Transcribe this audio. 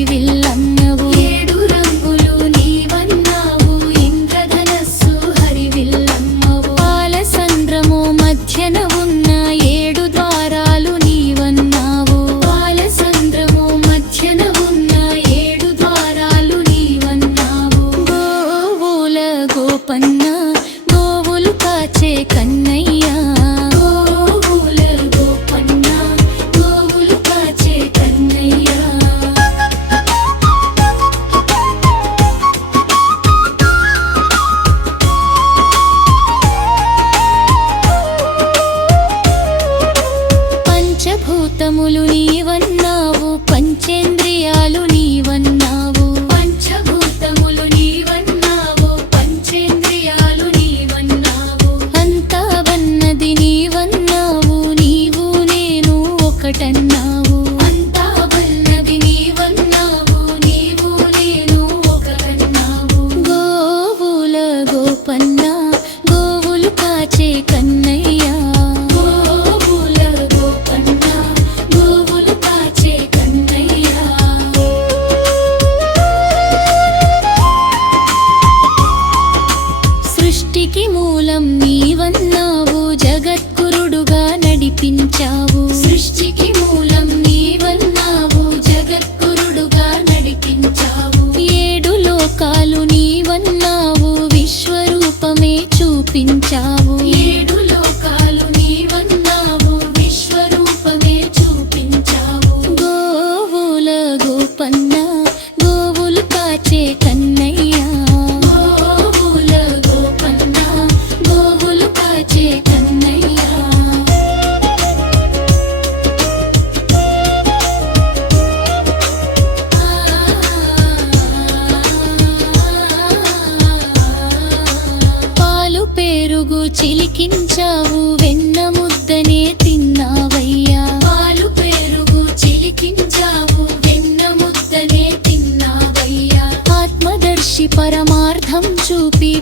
హరివిల్లన్నవు. 7 రంగులు నీవన్నావు ఇంద్రధనస్సు హరివిల్లమ్మవు. పాలసంద్రము మధ్యన ఉన్న 7 ద్వారాలు నీవన్నావు. పాలసంద్రము మధ్యన ఉన్న 7 ద్వారాలు నీవన్నావు. గోవుల గోపన్న గోవులు కాచే కన్నయ్య. గోవుల గోపన్న గోవులు కాచే కన్నయ్య. పంచభూతములు నీవన్నావు పంచేంద్రియాలు నీవన్నావు. పంచభూతములు నీవన్నావు పంచేంద్రియాలు నీవన్నావు. అంతా వన్నది నీవన్నావు నీవు నేను ఒకటన్నావు. అంతా వన్నది నీవన్నావు నీవు నేను ఒకటన్నావు. గోవుల గోపన్న గోవులు కాచే కన్నయ్య. గోవుల గోపన్న గోవులు కాచే కన్నయ్య. సృష్టికి మూలం నీవన్నావు జగద్గురుడుగా నడిపించావు. సృష్టికి మూలం నీవన్నావు జగద్గురుడుగా నడిపించావు. 7 లోకాలు నీవన్నావు విశ్వరూపమే చూపించావు. 7 లోకాలు నీవన్నావు విశ్వరూపమే చూపించావు. గోవుల గోపన్న గోవులు కాచే కన్నయ్య. గోవుల గోపన్న గోవులు కాచే కన్నయ్య. పాలు పెరుగు చిలికించావు వెన్న ముద్దనే తిన్నావయ్యా. పాలు పెరుగు చిలికించావు వెన్న ముద్దనే తిన్నావయ్యా. ఆత్మదర్శి పరమార్థం చూపి